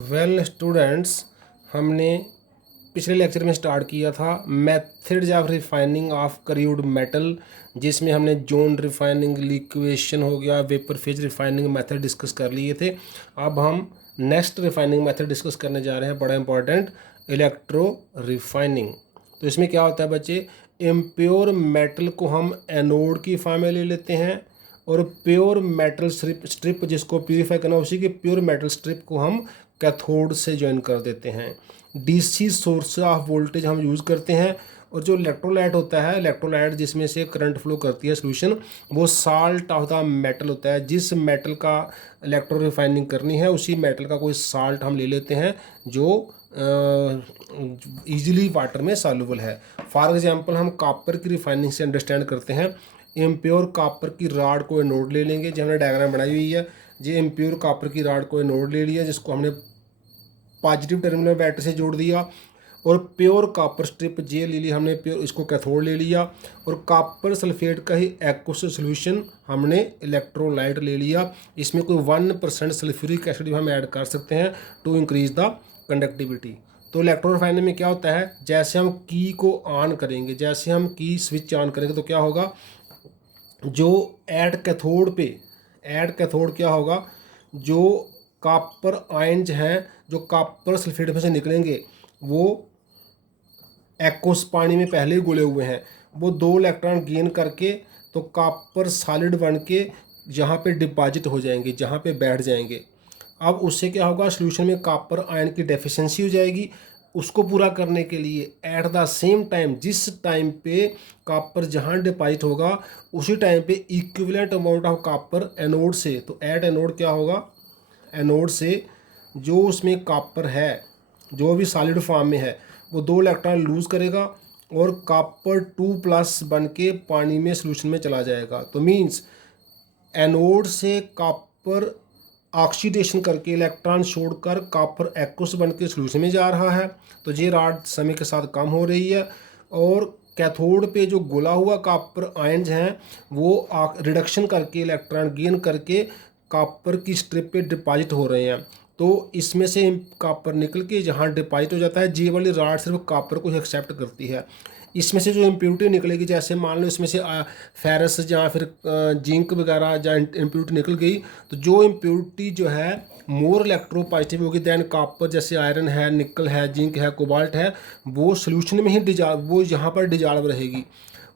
Well students, हमने पिछले lecture में स्टार्ट किया था methods of refining of crude metal, जिसमें हमने जोन रिफाइनिंग, लिक्वेशन हो गया, vapour phase refining method discuss कर लिए थे। अब हम नेक्स्ट रिफाइनिंग मेथड डिस्कस करने जा रहे हैं, बड़ा इंपॉर्टेंट, इलेक्ट्रो रिफाइनिंग। तो इसमें क्या होता है बच्चे, इम्प्योर मेटल को हम एनोड की फॉर्म में ले लेते हैं और प्योर मेटल स्ट्रिप जिसको प्यूरीफाई करना, उसी के प्योर मेटल स्ट्रिप को हम कैथोड से ज्वाइन कर देते हैं। डीसी सोर्स ऑफ वोल्टेज हम यूज़ करते हैं, और जो इलेक्ट्रोलाइट होता है, इलेक्ट्रोलाइट जिसमें से करंट फ्लो करती है सोल्यूशन, वो साल्ट ऑफ द मेटल होता है। जिस मेटल का इलेक्ट्रो रिफाइनिंग करनी है उसी मेटल का कोई साल्ट हम ले लेते हैं जो ईजिली वाटर में सॉल्युबल है। फॉर एग्जांपल हम कॉपर की रिफाइनिंग से अंडरस्टैंड करते हैं। इम्प्योर कॉपर की राड को नोड ले लेंगे, जो हमने डायग्राम बनाई हुई है। ये इम्प्योर कॉपर की राड को नोड ले लिया, जिसको हमने पॉजिटिव टर्मिनल बैटरी से जोड़ दिया, और प्योर कॉपर स्ट्रिप जे ले ली हमने, प्योर इसको कैथोड ले लिया, और कॉपर सल्फेट का ही एक्वस सोल्यूशन हमने इलेक्ट्रोलाइट ले लिया। इसमें कोई 1% सल्फ्यूरिक एसिड भी हम ऐड कर सकते हैं टू इंक्रीज द कंडक्टिविटी। तो इलेक्ट्रो रिफाइनरी में क्या होता है, जैसे हम की को ऑन करेंगे, जैसे हम की स्विच ऑन करेंगे तो क्या होगा, जो ऐड कैथोड क्या होगा, जो कॉपर आयन्स हैं जो कॉपर सल्फेट में से निकलेंगे, वो एक्वस पानी में पहले ही घुले हुए हैं, वो 2 इलेक्ट्रॉन गेन करके तो कॉपर सॉलिड बन के जहाँ पे डिपॉजिट हो जाएंगे, जहाँ पे बैठ जाएंगे। अब उससे क्या होगा, सोल्यूशन में कॉपर आयन की डेफिशिएंसी हो जाएगी। उसको पूरा करने के लिए एट द सेम टाइम, जिस टाइम पे कॉपर जहाँ डिपॉजिट होगा उसी टाइम पे equivalent amount of copper anode से, तो एट एनोड क्या होगा, एनोड से जो उसमें कॉपर है जो भी सॉलिड फॉर्म में है, वो 2 इलेक्ट्रॉन लूज करेगा और कॉपर 2+ बन के पानी में सोल्यूशन में चला जाएगा। तो मीन्स एनोड से कॉपर ऑक्सीडेशन करके इलेक्ट्रॉन छोड़कर कॉपर एक्वस बन के सोल्यूशन में जा रहा है। तो ये रॉड समय के साथ कम हो रही है, और कैथोड पे जो घुला हुआ कॉपर आयन्स हैं वो रिडक्शन करके इलेक्ट्रॉन गेन करके कॉपर की स्ट्रिप पे डिपॉजिट हो रहे हैं। तो इसमें से कॉपर निकल के जहाँ डिपॉजिट हो जाता है, जी वाली रॉड सिर्फ कॉपर को एक्सेप्ट करती है। इसमें से जो इम्प्योरिटी निकलेगी, जैसे मान लो इसमें से फेरस या फिर जिंक वगैरह जहाँ इम्प्योरिटी निकल गई, तो जो इम्प्योरिटी जो है मोर इलेक्ट्रो पॉजिटिव होगी दैन कॉपर, जैसे आयरन है, निकल है, जिंक है, कोबाल्ट है, वो सोल्यूशन में ही वो यहाँ पर डिजॉल्व रहेगी।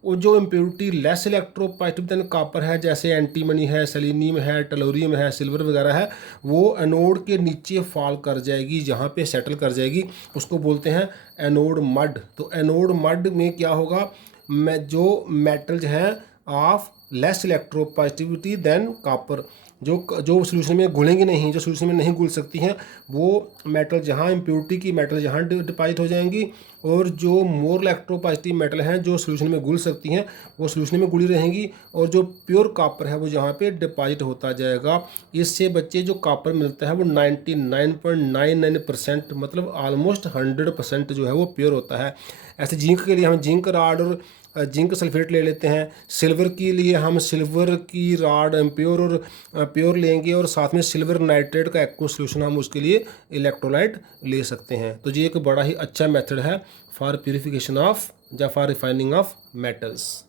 और जो impurity less electropositive than copper है, जैसे एंटीमनी है, सेलेनियम है, टेलोरियम है, सिल्वर वगैरह है, वो एनोड के नीचे फॉल कर जाएगी, जहाँ पे सेटल कर जाएगी। उसको बोलते हैं एनोड मड। तो एनोड मड में क्या होगा, जो मेटल्स हैं of less electropositivity than copper, जो सोल्यूशन में घुलेंगी नहीं, जो सोल्यूशन में नहीं घुल सकती हैं, वो मेटल जहाँ इम्प्योरिटी की मेटल जहाँ डिपॉजिट हो जाएंगी, और जो मोर इलेक्ट्रोपॉजिटिव मेटल हैं जो सोल्यूशन में घुल सकती हैं वो सोल्यूशन में घुली रहेंगी, और जो प्योर कॉपर है वो जहाँ पे डिपॉजिट होता जाएगा। इससे बच्चे जो कॉपर मिलता है वो 99.99% मतलब ऑलमोस्ट 100% जो है वो प्योर होता है। ऐसे जिंक के लिए हम जिंक राड और जिंक सल्फेट ले लेते हैं। सिल्वर के लिए हम सिल्वर की राड इम्प्योर और प्योर लेंगे, और साथ में सिल्वर नाइट्रेट का एक्व सोल्यूशन हम उसके लिए इलेक्ट्रोलाइट ले सकते हैं। तो ये एक बड़ा ही अच्छा मेथड है फॉर प्यूरिफिकेशन ऑफ या for refining of metals.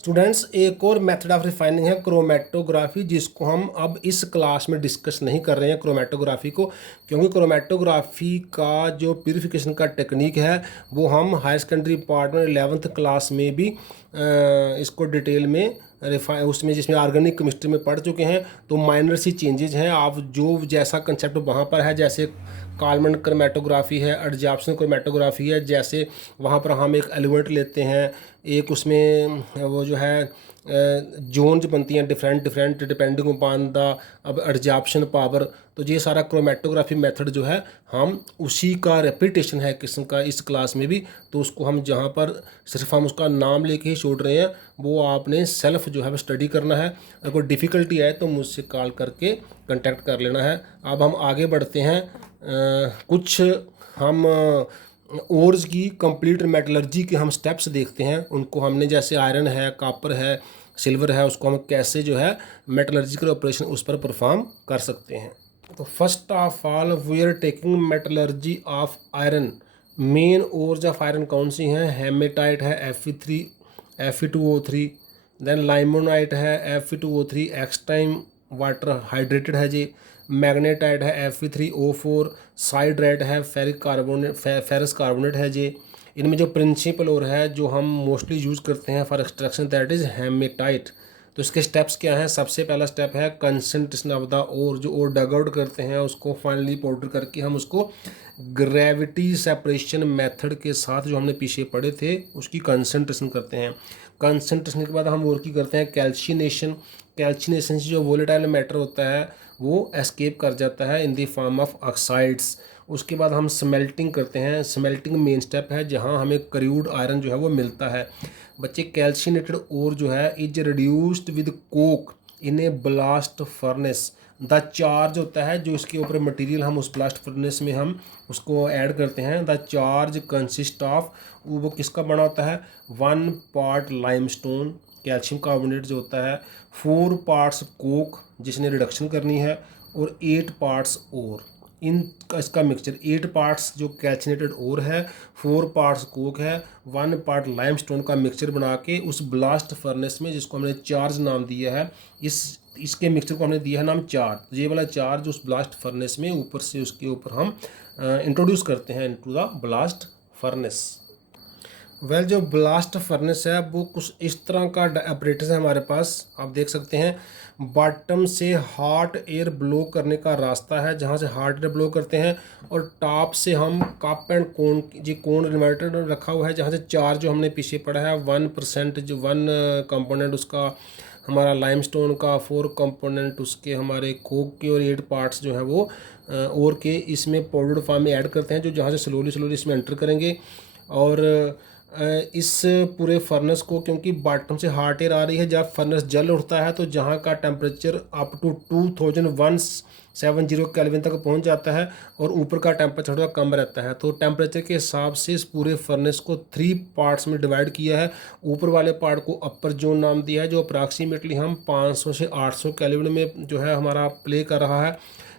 Students, एक और मेथड ऑफ रिफाइनिंग है क्रोमेटोग्राफी, जिसको हम अब इस क्लास में डिस्कस नहीं कर रहे हैं क्रोमेटोग्राफी को, क्योंकि क्रोमेटोग्राफी का जो प्यूरिफिकेशन का टेक्निक है वो हम हायर सेकेंडरी पार्ट में 11th क्लास में भी इसको डिटेल में उसमें जिसमें ऑर्गेनिक केमिस्ट्री में पढ़ चुके हैं। तो माइनर सी चेंजेज हैं, आप जो जैसा कंसेप्ट वहाँ पर है, जैसे कॉलमन क्रोमेटोग्राफी है, एडजॉर्प्शन क्रोमेटोग्राफी है, जैसे वहाँ पर हम एक एलिमेंट लेते हैं, एक उसमें वो जो है जोन्स बनती हैं डिफरेंट डिपेंडिंग अपॉन द अब एडजॉर्प्शन पावर। तो ये सारा क्रोमेटोग्राफी मेथड जो है हम उसी का रेपिटेशन है किस्म का इस क्लास में भी। तो उसको हम जहाँ पर सिर्फ हम उसका नाम लेके ही छोड़ रहे हैं, वो आपने सेल्फ जो है स्टडी करना है। अगर कोई डिफ़िकल्टी आए तो मुझसे कॉल करके कांटेक्ट कर लेना है। अब हम आगे बढ़ते हैं, कुछ हम ओर्स की कंप्लीट मेटलर्जी के हम स्टेप्स देखते हैं। उनको हमने जैसे आयरन है, कॉपर है, सिल्वर है, उसको हम कैसे जो है मेटलर्जिकल ऑपरेशन उस पर परफॉर्म कर सकते हैं। तो first of all we are taking metallurgy of iron. Main ores of iron कौन सी हैं? हेमेटाइट है Fe3 Fe2O3, देन लाइमोनाइट है Fe2O3 x time water hydrated है जी। मैग्नेटाइट है Fe3O4, साइड्राइट है फेरस कार्बोनेट है जी। इनमें जो प्रिंसिपल ओर है जो हम मोस्टली यूज़ करते हैं for extraction that is hematite. तो इसके स्टेप्स क्या हैं? सबसे पहला स्टेप है कंसंट्रेशन ऑफ द ओर। जो ओर डग आउट करते हैं उसको फाइनली पाउडर करके हम उसको ग्रेविटी सेपरेशन मेथड के साथ जो हमने पीछे पढ़े थे उसकी कंसंट्रेशन करते हैं। कंसंट्रेशन के बाद हम और की करते हैं कैल्शिनेशन। कैल्शिनेशन से जो वोलेटाइल मैटर होता है वो एस्केप कर जाता है in the form of oxides. उसके बाद हम स्मेल्टिंग करते हैं। स्मेल्टिंग मेन स्टेप है जहाँ हमें क्रूड आयरन जो है वो मिलता है। बच्चे कैल्शिनेटेड ओर जो है is reduced with Coke in A blast furnace. The charge होता है जो इसके ऊपर मटेरियल हम उस ब्लास्ट फर्नेस में हम उसको ऐड करते हैं। द चार्ज कंसिस्ट ऑफ, वो किसका बना होता है? 1 पार्ट लाइमस्टोन कैल्शियम कार्बोनेट जो होता है, 4 पार्ट्स कोक जिसने रिडक्शन करनी है, और 8 पार्ट्स ओर। इसका मिक्सचर 8 पार्ट्स जो कैल्शिनेटेड ओर है, 4 पार्ट्स कोक है, 1 पार्ट लाइमस्टोन का मिक्सचर बना के उस ब्लास्ट फर्नेस में, जिसको हमने चार्ज नाम दिया है, इसके मिक्सचर को हमने दिया है नाम चार्ज। ये वाला चार्ज उस ब्लास्ट फर्नेस में ऊपर से उसके ऊपर हम इंट्रोड्यूस करते हैं into the blast furnace. Well जो ब्लास्ट फर्नेस है वो कुछ इस तरह का ऑपरेटर है हमारे पास, आप देख सकते हैं। बॉटम से हॉट एयर ब्लो करने का रास्ता है जहाँ से हॉट एयर ब्लो करते हैं, और टॉप से हम कप एंड कोन जी कोन इन्वर्टर रखा हुआ है जहाँ से चार्ज जो हमने पीछे पढ़ा है 1% जो 1 कंपोनेंट उसका हमारा लाइमस्टोन का, 4 कंपोनेंट उसके हमारे कोक के, और 8 पार्ट्स जो है वो और के इसमें पाउडर फॉर्म में ऐड करते हैं जो जहाँ से स्लोली इसमें एंटर करेंगे। और इस पूरे फर्नेस को, क्योंकि बॉटम से हॉट एयर आ रही है, जब फर्नेस जल उठता है तो जहाँ का टेम्परेचर अप टू 2170 केल्विन तक पहुँच जाता है और ऊपर का टेम्परेचर थोड़ा कम रहता है। तो टेम्परेचर के हिसाब से इस पूरे फर्नेस को 3 पार्ट्स में डिवाइड किया है। ऊपर वाले पार्ट को अपर जोन नाम दिया है जो अप्रॉक्सीमेटली हम 500 से 800 केल्विन में जो है हमारा प्ले कर रहा है।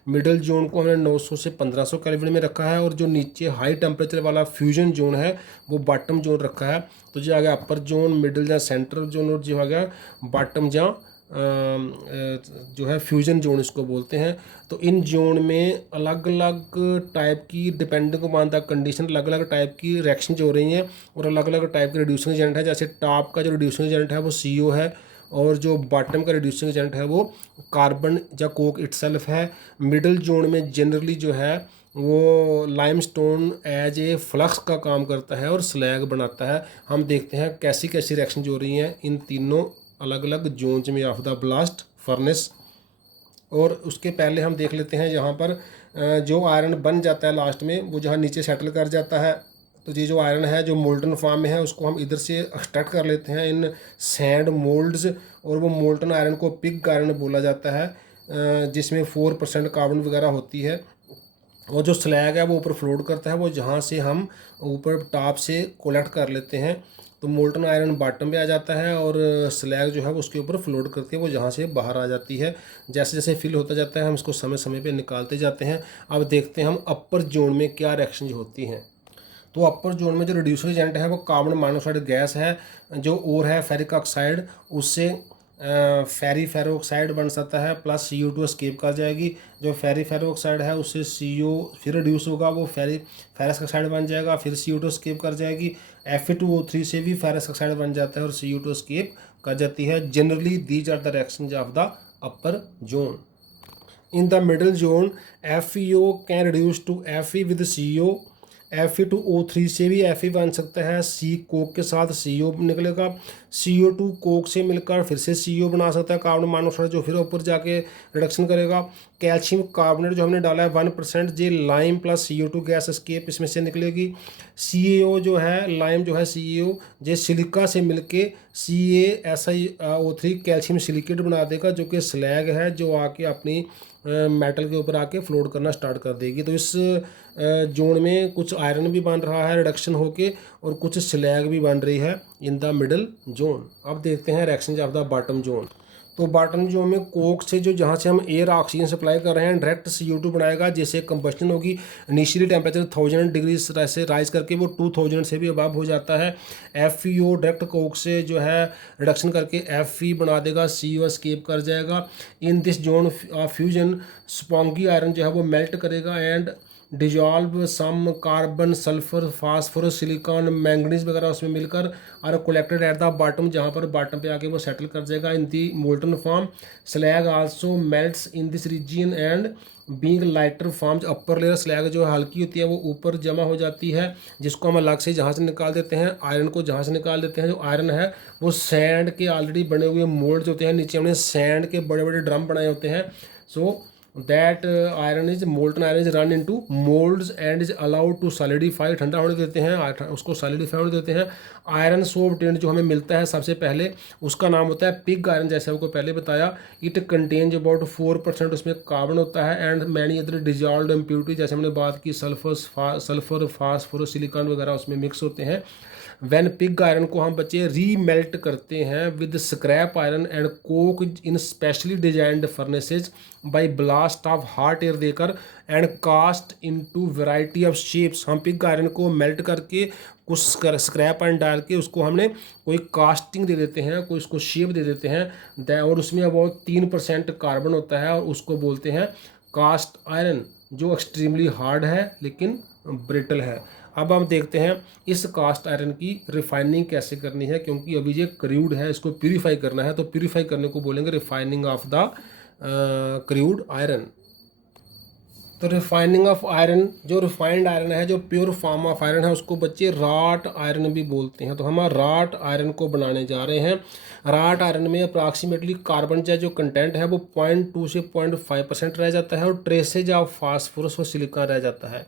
मिडल जोन को हमने 900 से 1500 केल्विन में रखा है, और जो नीचे हाई टेम्परेचर वाला फ्यूजन जोन है वो बॉटम जोन रखा है। तो जो आ गया अपर जोन, मिडल या सेंट्रल जोन, और जो आ गया बॉटम या जो है फ्यूजन जोन इसको बोलते हैं। तो इन जोन में अलग अलग टाइप की, डिपेंडिंग ऑन द कंडीशन, अलग अलग टाइप की रिएक्शन हो रही हैं, और अलग अलग टाइप के रिड्यूसिंग एजेंट है। जैसे टॉप का जो रिड्यूसिंग एजेंट है वो CO है, और जो बॉटम का रिड्यूसिंग एजेंट है वो कार्बन या कोक इटसेल्फ है। मिडल जोन में जनरली जो है वो लाइमस्टोन एज ए फ्लक्स का काम करता है और स्लैग बनाता है। हम देखते हैं कैसी कैसी रिएक्शन हो रही हैं इन तीनों अलग अलग जोन्स में ऑफ द ब्लास्ट फर्नेस। और उसके पहले हम देख लेते हैं यहाँ पर जो आयरन बन जाता है लास्ट में, वो जहाँ नीचे सेटल कर जाता है। तो ये जो आयरन है जो मोल्टन फॉर्म में है उसको हम इधर से एक्सट्रैक्ट कर लेते हैं इन सैंड मोल्ड्स, और वो मोल्टन आयरन को पिग आयरन बोला जाता है जिसमें 4% कार्बन वगैरह होती है। और जो स्लैग है वो ऊपर फ्लोट करता है, वो जहाँ से हम ऊपर टॉप से कलेक्ट कर लेते हैं। तो मोल्टन आयरन बॉटम पे आ जाता है और स्लैग जो है वो उसके ऊपर फ्लोट करती है, वो जहाँ से बाहर आ जाती है। जैसे जैसे फिल होता जाता है हम इसको समय समय पे निकालते जाते हैं। अब देखते हैं हम अपर जोन में क्या रिएक्शन होती हैं। तो अपर जोन में जो रिड्यूसर एजेंट है वो कार्बन मोनोऑक्साइड गैस है, जो और है फेरिक ऑक्साइड, उससे फेरो ऑक्साइड बन सकता है, प्लस CO2 एस्केप कर जाएगी। जो फेरो ऑक्साइड है उससे CO फिर रिड्यूस होगा, वो फेरस ऑक्साइड बन जाएगा, फिर CO2 एस्केप कर जाएगी। Fe2O3 से भी फेरस ऑक्साइड बन जाता है और CO2 एस्केप कर जाती है। Generally these are the reactions of the upper zone. In the middle zone FeO can reduce to Fe with CO। Fe2O3 से भी Fe बन सकता है, C कोक के साथ CO निकलेगा, CO2 कोक से मिलकर फिर से CO बना सकता है कार्बन मोनोऑक्साइड, जो फिर ऊपर जाके रिडक्शन करेगा। कैल्शियम कार्बोनेट जो हमने डाला है 1%, जे lime plus CO2 gas escape इसमें से निकलेगी। CaO जो है, लाइम जो है CaO, जे सिलिका से मिलके CaSiO3 कैल्शियम सिलिकेट बना देगा, जो कि स्लैग है जो आके अपनी मेटल के ऊपर आके फ्लोट करना स्टार्ट कर देगी। तो इस जोन में कुछ आयरन भी बन रहा है रिडक्शन होके, और कुछ स्लैग भी बन रही है इन द मिडल जोन। अब देखते हैं reaction of the bottom zone. तो बॉटम जो हमें कोक से जो जहाँ से हम एयर ऑक्सीजन सप्लाई कर रहे हैं डायरेक्ट CO2 बनाएगा, जैसे कंबस्टन होगी इनिशियली टेम्परेचर 1000 डिग्री से राइज करके वो 2000 से भी अबव हो जाता है। FeO डायरेक्ट कोक से जो है रिडक्शन करके Fe बना देगा, CO एस्केप कर जाएगा। In this zone of fusion spongy iron जो है वो मेल्ट करेगा and dissolve some carbon sulphur phosphorus silicon manganese वगैरह उसमें मिलकर और कलेक्टेड एट द बॉटम, जहाँ पर बॉटम पे आके वो सेटल कर जाएगा in the molten form. Slag also melts in this region and being lighter forms upper layer. Slag जो हल्की होती है वो ऊपर जमा हो जाती है, जिसको हम अलग से जहाँ से निकाल देते हैं। आयरन को जहाँ से निकाल देते हैं, जो आयरन है वो सैंड के ऑलरेडी बने हुए मोल्ड्स होते हैं, नीचे हमने सैंड के बड़े बड़े ड्रम बनाए होते हैं। सो that iron is molten iron is run into molds and is allowed to solidify, ठंडा होने देते हैं, उसको solidify होने देते हैं। आयरन सो obtained जो हमें मिलता है सबसे पहले उसका नाम होता है पिग आयरन, जैसे आपको पहले बताया। इट कंटेन्स अबाउट 4% उसमें कार्बन होता है and many other dissolved impurity, जैसे हमने बात की सल्फर फास्फोरस सिलिकॉन वगैरह उसमें मिक्स होते हैं। वैन पिग आयरन को हम बच्चे रीमेल्ट करते हैं with scrap iron and coke in specially designed furnaces by blast of hot air देकर and cast into variety of shapes. हम पिग आयरन को मेल्ट करके कुछ स्क्रैप आयरन डाल के उसको हमने कोई कास्टिंग दे देते हैं, कोई उसको शेप दे देते हैं, और उसमें अबाउट 3% कार्बन होता है और उसको बोलते हैं कास्ट आयरन, जो एक्सट्रीमली हार्ड है लेकिन ब्रिटल है। अब हम देखते हैं इस कास्ट आयरन की रिफाइनिंग कैसे करनी है, क्योंकि अभी ये क्रूड है, इसको प्यूरीफाई करना है। तो प्यूरीफाई करने को बोलेंगे refining of the crude iron. तो रिफाइनिंग ऑफ आयरन, जो रिफाइंड आयरन है, जो प्योर फॉर्म ऑफ आयरन है, उसको बच्चे राट आयरन भी बोलते हैं। तो हम राट आयरन को बनाने जा रहे हैं। राट आयरन में अप्रॉक्सीमेटली कार्बन जो कंटेंट है वो 0.2 से 0.5% रह जाता है और ट्रेसेज ऑफ फास्फोरस और सिलिकॉन रह जाता है।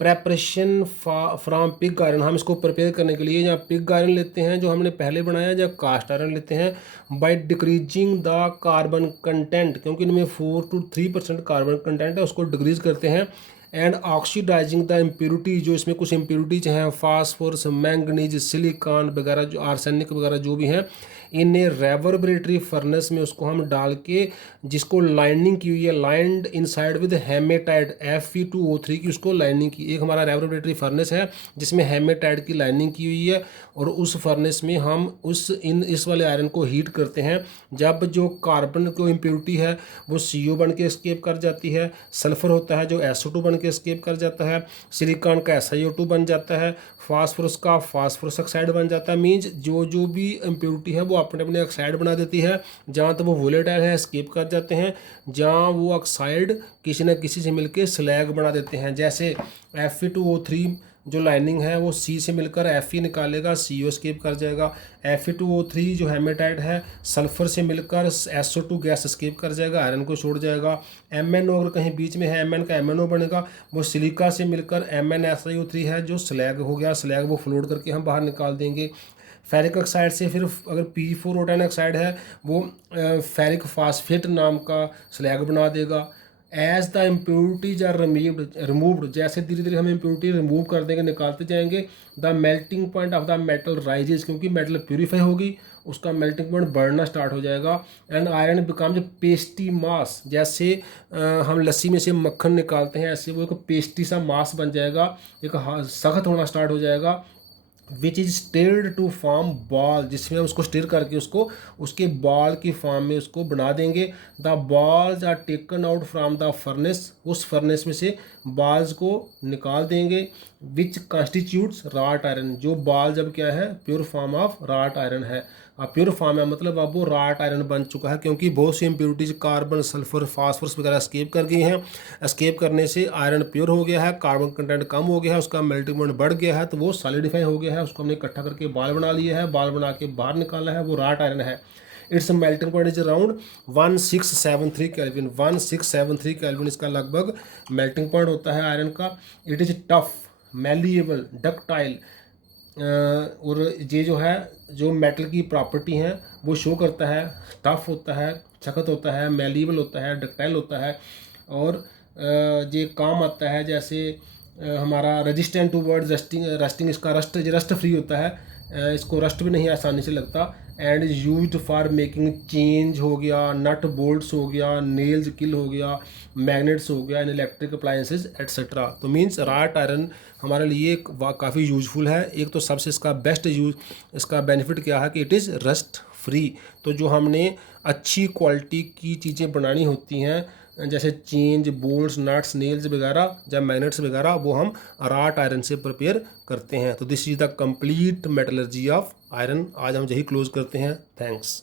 प्रेपरेशन फ्रॉम पिग आयरन, हम इसको प्रिपेयर करने के लिए या पिग आयरन लेते हैं जो हमने पहले बनाया, या कास्ट आयरन लेते हैं by decreasing the carbon content, क्योंकि इनमें 4 to 3% कार्बन कंटेंट है, उसको डिक्रीज करते हैं। एंड ऑक्सीडाइजिंग द इम्प्योरिटी, जो इसमें कुछ इम्प्योरिटीज हैं, फास्फोरस मैंगनीज सिलिकॉन वगैरह, जो आर्सेनिक वगैरह जो भी हैं, इन ए रेवर्बरेटरी फर्नेस में उसको हम डाल के, जिसको लाइनिंग की हुई है, lined inside with haematite Fe2O3 की उसको लाइनिंग की। एक हमारा रेवर्बरेटरी फर्नेस है जिसमें हेमेटाइट की लाइनिंग की हुई है, और उस फर्नेस में हम इस वाले आयरन को हीट करते हैं। जब जो कार्बन को इम्प्योरिटी है वो CO बन के एस्केप कर जाती है, सल्फर होता है जो SO2 बन के एस्केप कर जाता है, सिलिकॉन का SiO2 बन जाता है, फास्फोरस का फास्फोरस ऑक्साइड बन जाता है। मीन्स जो भी इम्प्योरिटी है वो अपने अपने ऑक्साइड बना देती है। जहाँ तो वो वोलेटाइल है एस्केप कर जाते हैं, जहाँ वो ऑक्साइड किसी न किसी से मिलके स्लैग बना देते हैं। जैसे Fe2O3 जो लाइनिंग है वो C से मिलकर Fe निकालेगा, CO एस्केप कर जाएगा। Fe2O3 जो हेमेटाइट है सल्फर से मिलकर SO2 गैस एस्केप कर जाएगा, आयरन को छोड़ जाएगा। MnO अगर कहीं बीच में है, Mn का MnO बनेगा, वो सिलिका से मिलकर MnSiO3 है जो स्लैग हो गया, स्लैग वो फ्लोट करके हम बाहर निकाल देंगे। फेरिक ऑक्साइड से फिर अगर P4O10 ऑक्साइड है वो फेरिक फास्फेट नाम का स्लैग बना देगा। As the impurities are removed, जैसे धीरे धीरे हम इम्प्योरिटी रिमूव कर देंगे, निकालते जाएंगे, the melting point of the metal rises, क्योंकि मेटल प्यूरीफाई होगी उसका मेल्टिंग पॉइंट बढ़ना स्टार्ट हो जाएगा। एंड आयरन बिकम्स पेस्टी मास, जैसे हम लस्सी में से मक्खन निकालते हैं ऐसे वो एक पेस्टी सा मास बन जाएगा, एक सख्त होना स्टार्ट हो जाएगा। Which is stirred to form ball, जिसमें उसको स्टिर करके उसको उसके बॉल की फॉर्म में उसको बना देंगे। The balls are taken out from the furnace, उस फर्नेस में से बॉल्स को निकाल देंगे। विच कॉन्स्टिट्यूट्स राट आयरन, जो बॉल जब क्या है pure form of wrought iron है। प्योर फॉर्म है मतलब अब वो राट आयरन बन चुका है, क्योंकि बहुत सी इम्प्योरिटीज कार्बन सल्फर फास्फोरस वगैरह एस्केप कर गई हैं। एस्केप करने से आयरन प्योर हो गया है, कार्बन कंटेंट कम हो गया है, उसका मेल्टिंग पॉइंट बढ़ गया है, तो वो सॉलिडिफाई हो गया है। उसको हमने इकट्ठा करके बाल बना लिया है, बाल बना के बाहर निकाला है, वो राट आयरन है। It's melting point is around 1673 kelvin, 1673 kelvin इसका लगभग मेल्टिंग पॉइंट होता है आयरन का। It is tough malleable ductile, और ये जो है जो मेटल की प्रॉपर्टी हैं वो शो करता है, टफ होता है, सख्त होता है, मैलिएबल होता है, डक्टाइल होता है, और ये काम आता है। जैसे हमारा रेजिस्टेंट टू वर्ड रस्टिंग, इसका रस्ट फ्री होता है, इसको रस्ट भी नहीं आसानी से लगता। And is used for making change हो गया, नट बोल्ट्स हो गया, नेल्स किल हो गया, मैग्नेट्स हो गया, इन इलेक्ट्रिक अप्लायंसेज एट्सेट्रा। तो मीन्स राट आयरन हमारे लिए काफ़ी यूजफुल है। एक तो सबसे इसका बेस्ट यूज, इसका बेनिफिट क्या है कि इट इज़ रस्ट फ्री। तो जो हमने अच्छी क्वालिटी की चीज़ें बनानी होती हैं जैसे चेंज, बोल्ट्स, नट्स, नेल्स वगैरह या मैग्नेट्स वगैरह, वो हम राट आयरन से प्रिपेयर करते हैं। तो this is the complete metallurgy of iron. आज हम यही क्लोज करते हैं। थैंक्स।